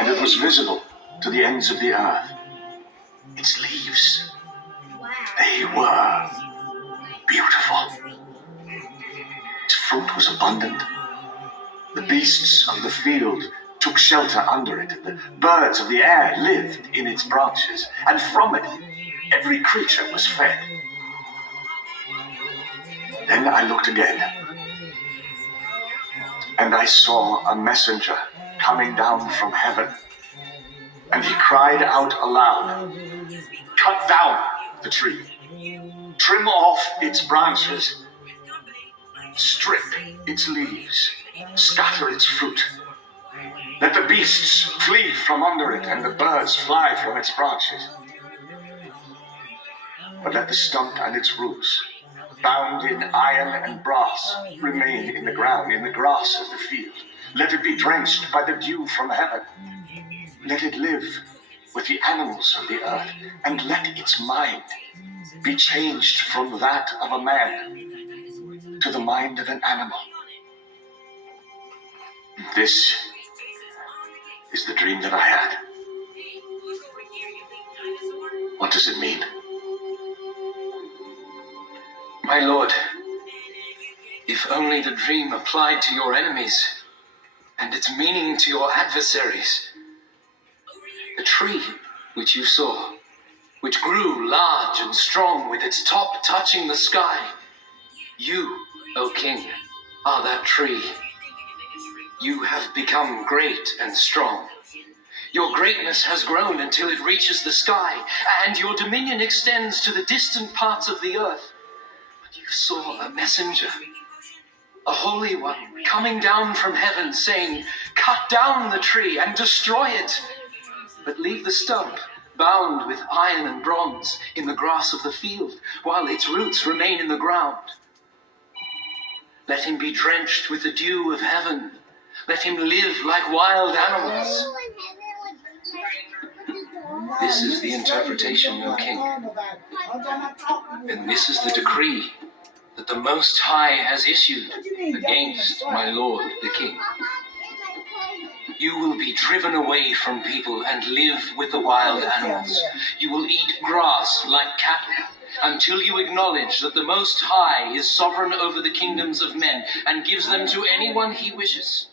and it was visible to the ends of the earth. Its leaves, they were beautiful. Its fruit was abundant. The beasts of the field took shelter under it. The birds of the air lived in its branches, and from it every creature was fed. Then I looked again, and I saw a messenger coming down from heaven. And he cried out aloud, "Cut down the tree, trim off its branches, strip its leaves, scatter its fruit. Let the beasts flee from under it and the birds fly from its branches. But let the stump and its roots, bound in iron and brass, remain in the ground, in the grass of the field. Let it be drenched by the dew from heaven. Let it live with the animals of the earth, and let its mind be changed from that of a man to the mind of an animal." This is the dream that I had. What does it mean? My lord, if only the dream applied to your enemies, and its meaning to your adversaries. The tree which you saw, which grew large and strong with its top touching the sky, you, O king, are that tree. You have become great and strong. Your greatness has grown until it reaches the sky, and your dominion extends to the distant parts of the earth. But you saw a messenger, a holy one, coming down from heaven, saying, "Cut down the tree and destroy it, but leave the stump bound with iron and bronze in the grass of the field, while its roots remain in the ground. Let him be drenched with the dew of heaven. Let him live like wild animals." This is the interpretation, O king. And this is the decree that the Most High has issued against my lord the king. You will be driven away from people and live with the wild animals. You will eat grass like cattle until you acknowledge that the Most High is sovereign over the kingdoms of men and gives them to anyone he wishes.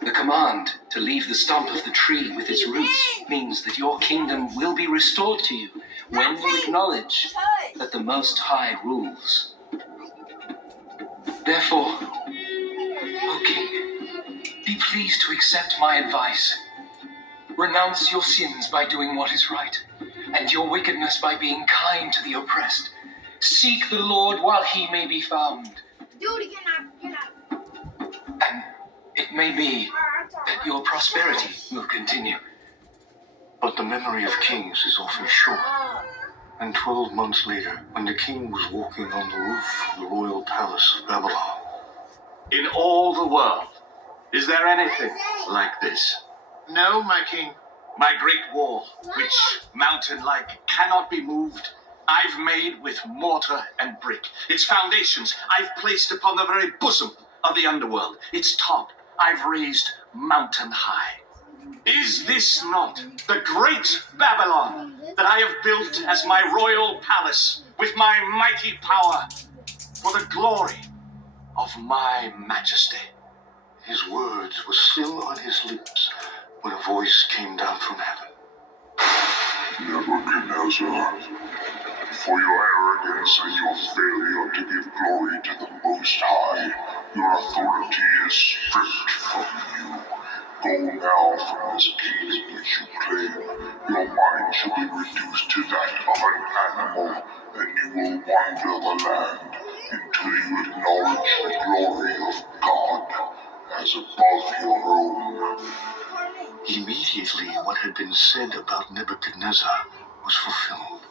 The command to leave the stump of the tree with its roots means that your kingdom will be restored to you when you acknowledge that the Most High rules. Therefore, O king, be pleased to accept my advice. Renounce your sins by doing what is right, and your wickedness by being kind to the oppressed. Seek the Lord while he may be found. And it may be that your prosperity will continue. But the memory of kings is often short. And 12 months later, when the king was walking on the roof of the royal palace of Babylon, in all the world, is there anything like this? No, my king. My great wall, which, mountain-like, cannot be moved, I've made with mortar and brick. Its foundations I've placed upon the very bosom of the underworld. Its top I've raised mountain high. Is this not the great Babylon that I have built as my royal palace with my mighty power for the glory of my majesty? His words were still on his lips when a voice came down from heaven. "Nebuchadnezzar, for your arrogance and your failure to give glory to the Most High, your authority is stripped from you. Go now from this kingdom which you claim. Your mind shall be reduced to that of an animal, and you will wander the land until you acknowledge the glory of God as above your own." Immediately what had been said about Nebuchadnezzar was fulfilled.